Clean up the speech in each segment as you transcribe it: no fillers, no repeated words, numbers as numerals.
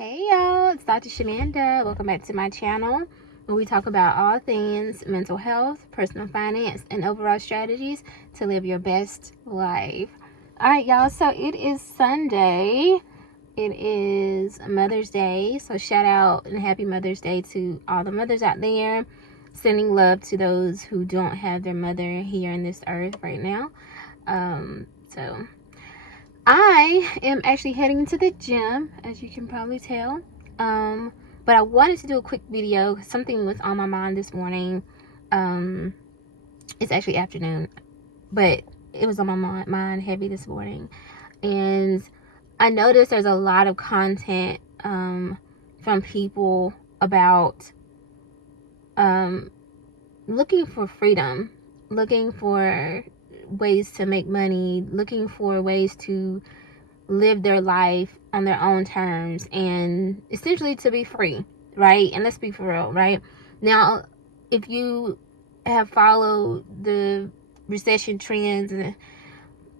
Hey y'all, it's Dr. Shananda. Welcome back to my channel where we talk about all things mental health, personal finance, and overall strategies to live your best life. Alright y'all, so it is Sunday. It is Mother's Day. So shout out and happy Mother's Day to all the mothers out there. Sending love to those who don't have their mother here on this earth right now. So I am actually heading to the gym, as you can probably tell. But I wanted to do a quick video. Something was on my mind this morning. It's actually afternoon, but it was on my mind heavy this morning. And I noticed there's a lot of content from people about looking for freedom, looking for ways to make money, looking for ways to live their life on their own terms, and essentially to be free, right? And let's be for real, right? Now, if you have followed the recession trends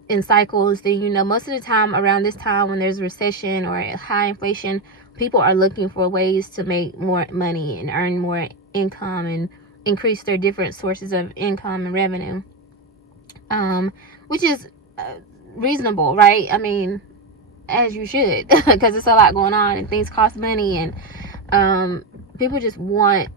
and cycles, then you know most of the time around this time when there's a recession or high inflation, people are looking for ways to make more money and earn more income and increase their different sources of income and revenue. Which is reasonable, right? I mean, as you should, because it's a lot going on and things cost money, and people just want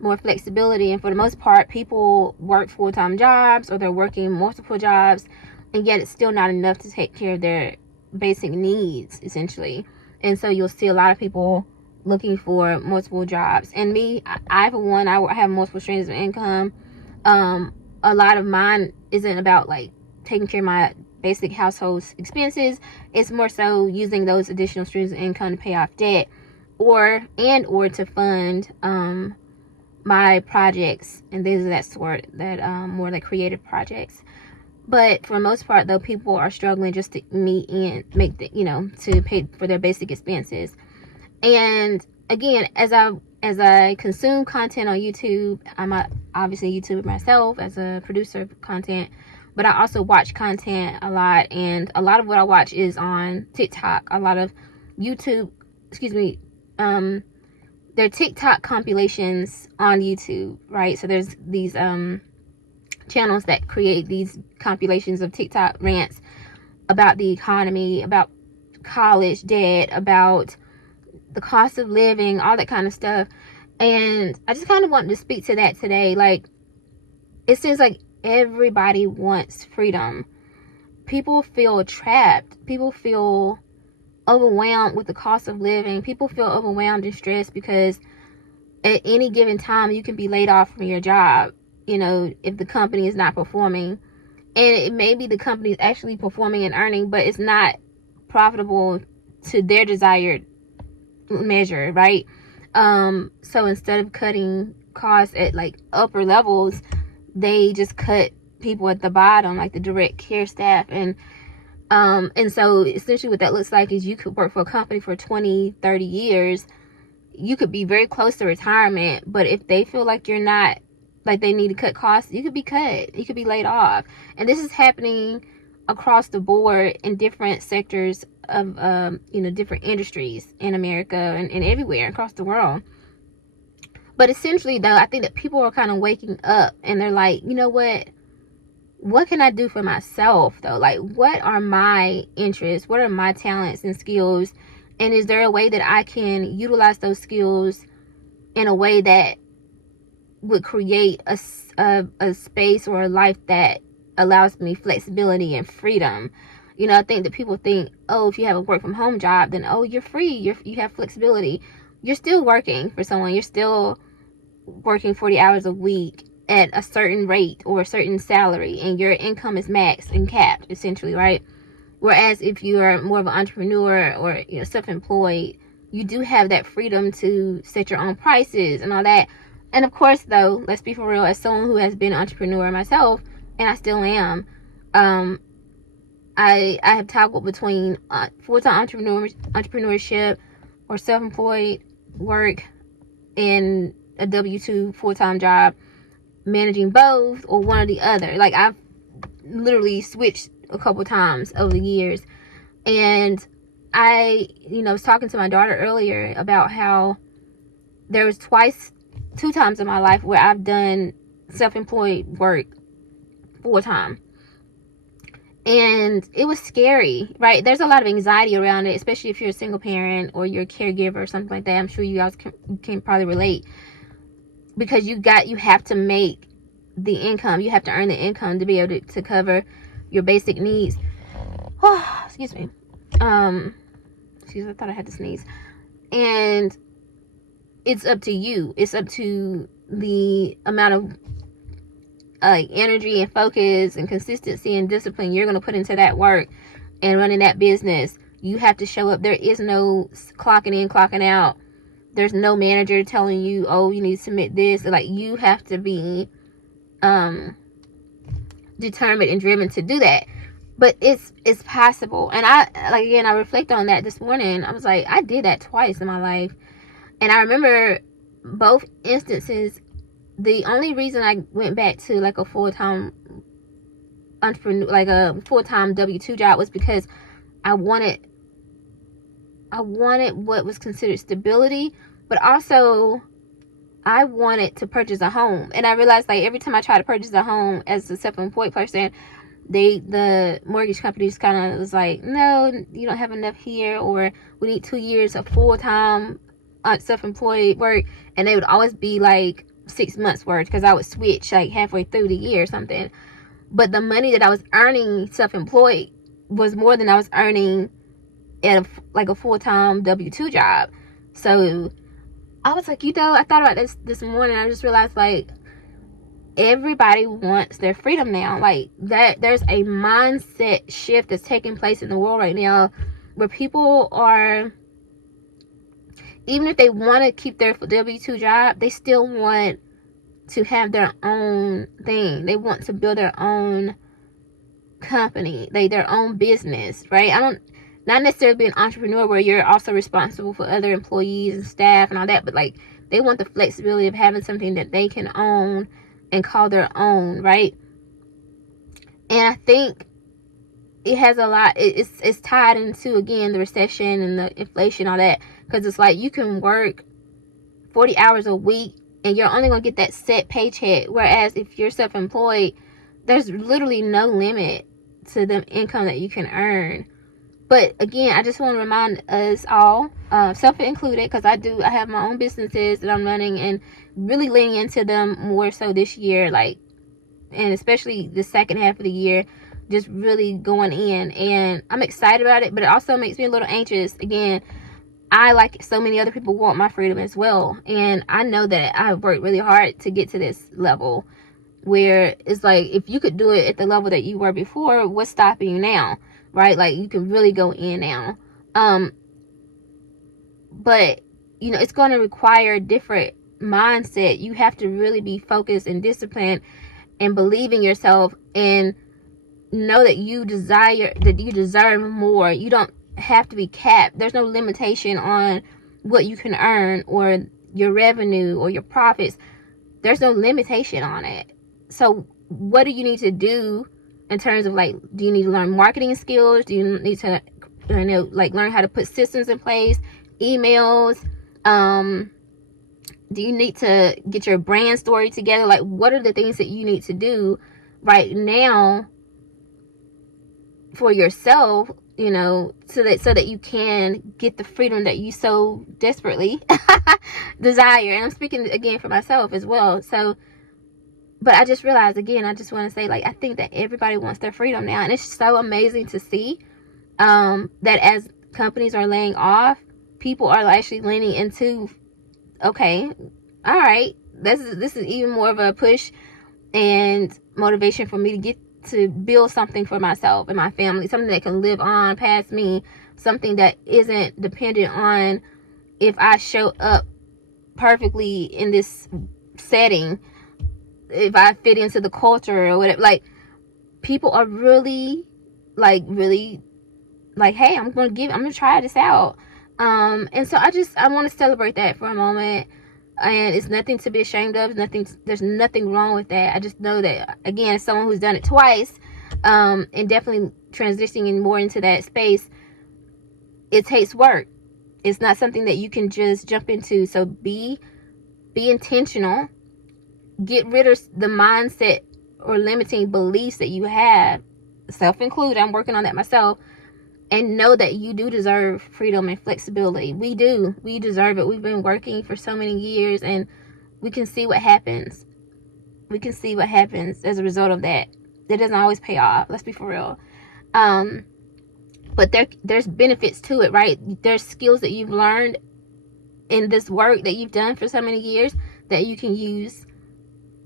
more flexibility. And for the most part, people work full-time jobs or they're working multiple jobs, and yet it's still not enough to take care of their basic needs, essentially. And so you'll see a lot of people looking for multiple jobs. And me, I for one, I have multiple streams of income. A lot of mine isn't about like taking care of my basic household expenses. It's more so using those additional streams of income to pay off debt or to fund my projects and things of that sort, that more like creative projects. But for the most part though, people are struggling just to meet and make the, to pay for their basic expenses. And again, as I consume content on YouTube, I'm obviously a YouTuber myself as a producer of content, but I also watch content a lot, and a lot of what I watch is on TikTok. A lot of YouTube, they're TikTok compilations on YouTube, right? So there's these channels that create these compilations of TikTok rants about the economy, about college debt, about the cost of living, all that kind of stuff. And I just kind of wanted to speak to that today. Like, it seems like everybody wants freedom. People feel trapped. People feel overwhelmed with the cost of living. People feel overwhelmed and stressed because at any given time you can be laid off from your job, if the company is not performing. And it may be the company is actually performing and earning, but it's not profitable to their desired measure, right? So instead of cutting costs at like upper levels, they just cut people at the bottom, like the direct care staff. And so essentially what that looks like is you could work for a company for 20, 30 years. You could be very close to retirement, but if they feel like you're not, like they need to cut costs, you could be cut. You could be laid off. And this is happening across the board in different sectors of different industries in America and everywhere across the world. But essentially though, I think that people are kind of waking up and they're like, you know what can I do for myself though? Like, what are my interests? What are my talents and skills? And is there a way that I can utilize those skills in a way that would create a space or a life that allows me flexibility and freedom? I think that people think, oh, if you have a work from home job, then, oh, you're free. You have flexibility. You're still working for someone. You're still working 40 hours a week at a certain rate or a certain salary, and your income is maxed and capped, essentially, right? Whereas if you are more of an entrepreneur or self-employed, you do have that freedom to set your own prices and all that. And of course, though, let's be for real, as someone who has been an entrepreneur myself, and I still am, I have toggled between full-time entrepreneurship or self-employed work and a W-2 full-time job, managing both or one or the other. Like, I've literally switched a couple times over the years, and I, was talking to my daughter earlier about how there was 2 times in my life where I've done self-employed work full time. And it was scary, right? There's a lot of anxiety around it, especially if you're a single parent or you're a caregiver or something like that. I'm sure you guys can probably relate, because you have to make the income. You have to earn the income to be able to cover your basic needs. Oh, excuse me. I thought I had to sneeze. And it's up to you. It's up to the amount of energy and focus and consistency and discipline you're going to put into that work and running that business. You have to show up. There is no clocking in, clocking out. There's no manager telling you, oh, you need to submit this. Like, you have to be determined and driven to do that. But it's possible. And I reflect on that this morning. I was like, I did that twice in my life. And I remember both instances. The only reason I went back to like a full-time entrepreneur, like a full-time W-2 job, was because I wanted what was considered stability, but also I wanted to purchase a home. And I realized, like, every time I try to purchase a home as a self-employed person, the mortgage companies kind of was like, no, you don't have enough here, or we need 2 years of full-time self-employed work. And they would always be like 6 months worth, because I would switch like halfway through the year or something. But the money that I was earning self-employed was more than I was earning at a full-time W-2 job. So I was like, I thought about this morning. I just realized, like, everybody wants their freedom now. Like, that there's a mindset shift that's taking place in the world right now, where people are, even if they want to keep their W-2 job, they still want to have their own thing. They want to build their own company, their own business, right? Not necessarily be an entrepreneur where you're also responsible for other employees and staff and all that, but like, they want the flexibility of having something that they can own and call their own, right? And I think it has a lot, it's tied into, again, the recession and the inflation, all that, because it's like, you can work 40 hours a week and you're only going to get that set paycheck, whereas if you're self-employed, there's literally no limit to the income that you can earn. But again, I just want to remind us all, self included, because I have my own businesses that I'm running, and really leaning into them more so this year, like, and especially the second half of the year, just really going in. And I'm excited about it, but it also makes me a little anxious. Again, I, like so many other people, want my freedom as well. And I know that I've worked really hard to get to this level, where it's like, if you could do it at the level that you were before, what's stopping you now? Right? Like, you can really go in now. But, it's going to require a different mindset. You have to really be focused and disciplined and believe in yourself, and know that you deserve more. You don't have to be capped. There's no limitation on what you can earn, or your revenue, or your profits. There's no limitation on it. So what do you need to do in terms of, like, do you need to learn marketing skills? Do you need to, learn how to put systems in place, emails? Do you need to get your brand story together? Like, what are the things that you need to do right now for yourself, so that you can get the freedom that you so desperately desire? And I'm speaking again for myself as well. So, but I just realized, again, I just want to say, like, I think that everybody wants their freedom now. And it's so amazing to see that as companies are laying off, people are actually leaning into, okay, all right, this is even more of a push and motivation for me to build something for myself and my family, something that can live on past me, something that isn't dependent on if I show up perfectly in this setting, if I fit into the culture or whatever. Like, people are really, hey, I'm gonna try this out. And so I want to celebrate that for a moment. And it's nothing to be ashamed of. There's nothing wrong with that. I just know that, again, as someone who's done it twice, and definitely transitioning more into that space, it takes work. It's not something that you can just jump into. So be intentional. Get rid of the mindset or limiting beliefs that you have, self-included. I'm working on that myself. And know that you do deserve freedom and flexibility. We do. We deserve it. We've been working for so many years, and we can see what happens. We can see what happens as a result of that. That doesn't always pay off. Let's be for real. But there's benefits to it, right? There's skills that you've learned in this work that you've done for so many years that you can use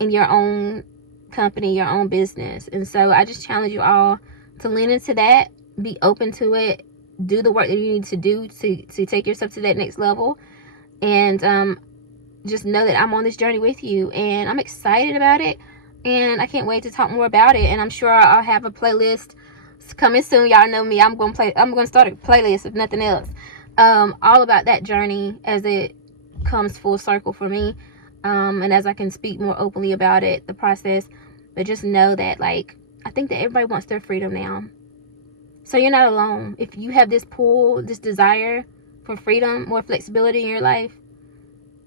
in your own company, your own business. And so I just challenge you all to lean into that. Be open to it. Do the work that you need to do to take yourself to that next level. And just know that I'm on this journey with you. And I'm excited about it. And I can't wait to talk more about it. And I'm sure I'll have a playlist coming soon. Y'all know me. I'm going to start a playlist, if nothing else. All about that journey as it comes full circle for me. And as I can speak more openly about it, the process. But just know that, like, I think that everybody wants their freedom now. So you're not alone. If you have this pull, this desire for freedom, more flexibility in your life,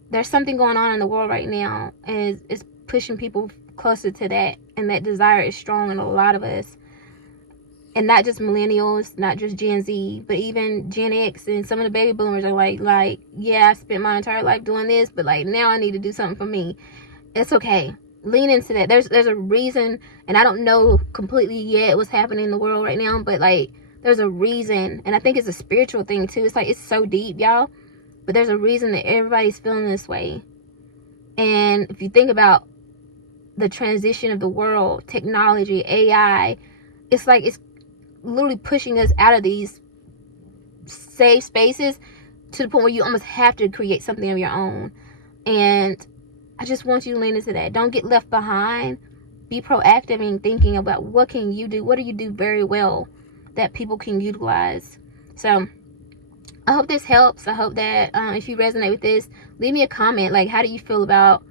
there's something going on in the world right now, and it's pushing people closer to that. And that desire is strong in a lot of us. And not just millennials, not just Gen Z, but even Gen X and some of the baby boomers are like, yeah, I spent my entire life doing this, but like now I need to do something for me. It's okay. Lean into that. There's a reason, and I don't know completely yet what's happening in the world right now, but like there's a reason, and I think it's a spiritual thing too. It's like it's so deep, y'all, but there's a reason that everybody's feeling this way. And if you think about the transition of the world, technology, AI, it's like it's literally pushing us out of these safe spaces to the point where you almost have to create something of your own. And I just want you to lean into that. Don't get left behind. Be proactive in thinking about what can you do, what do you do very well that people can utilize. So I hope this helps. I hope that if you resonate with this, leave me a comment. Like, how do you feel about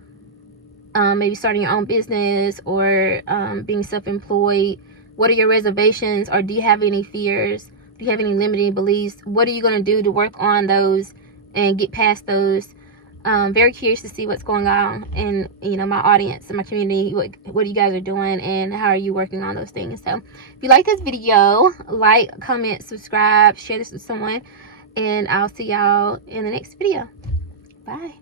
maybe starting your own business or being self-employed? What are your reservations, or do you have any fears? Do you have any limiting beliefs? What are you going to do to work on those and get past those? Very curious to see what's going on in my audience and my community. What you guys are doing and how are you working on those things? So if you like this video, like, comment, subscribe, share this with someone, and I'll see y'all in the next video. Bye.